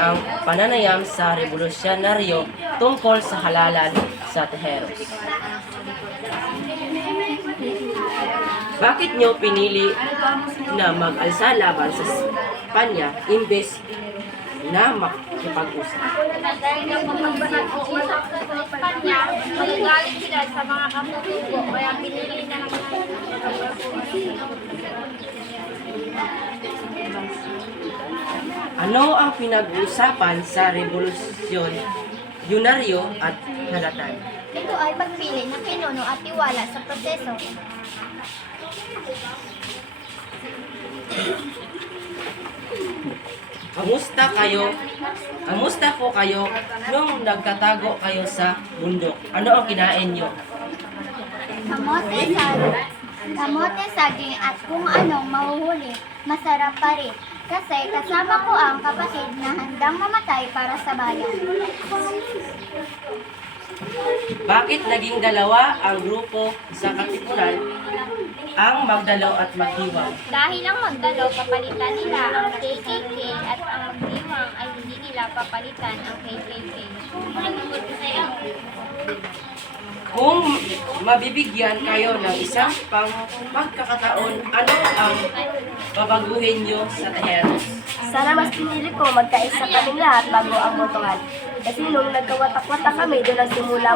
ang pananayam sa revolusyonaryo tungkol sa halalan sa Tejeros. Bakit nyo pinili na mag-alsa laban sa Espanya imbes na makipag-usap? Dahil yung pag-usap sa Espanya, magagalit sila sa mga kaputubo, kaya pinili na lang Ano ang pinag-uusapan sa revolusyon, yunaryo at halatan? Ito ay pagpili ng pinuno at tiwala sa proseso. Kamusta po kayo nung nagtatago kayo sa bundok? Ano ang kinain nyo? Kamote, saging at kung anong mahuhuli, masarap pa rin. Kasi kasama ko ang kapatid na handang mamatay para sa bayan. Bakit naging dalawa ang grupo sa katipunan, ang Magdalaw at Magdiwang? Dahil ang Magdalaw papalitan nila ang KKK at ang Magdiwang ay hindi nila papalitan ang KKK. Kung mabibigyan kayo ng isang pagkakataon, ano ang babaguhin nyo sa Tejeros? Sana mas pinili ko magkaisa kaming lahat bago ang botohan. Kasi nung nagkawatak-watak kami, doon nagsimula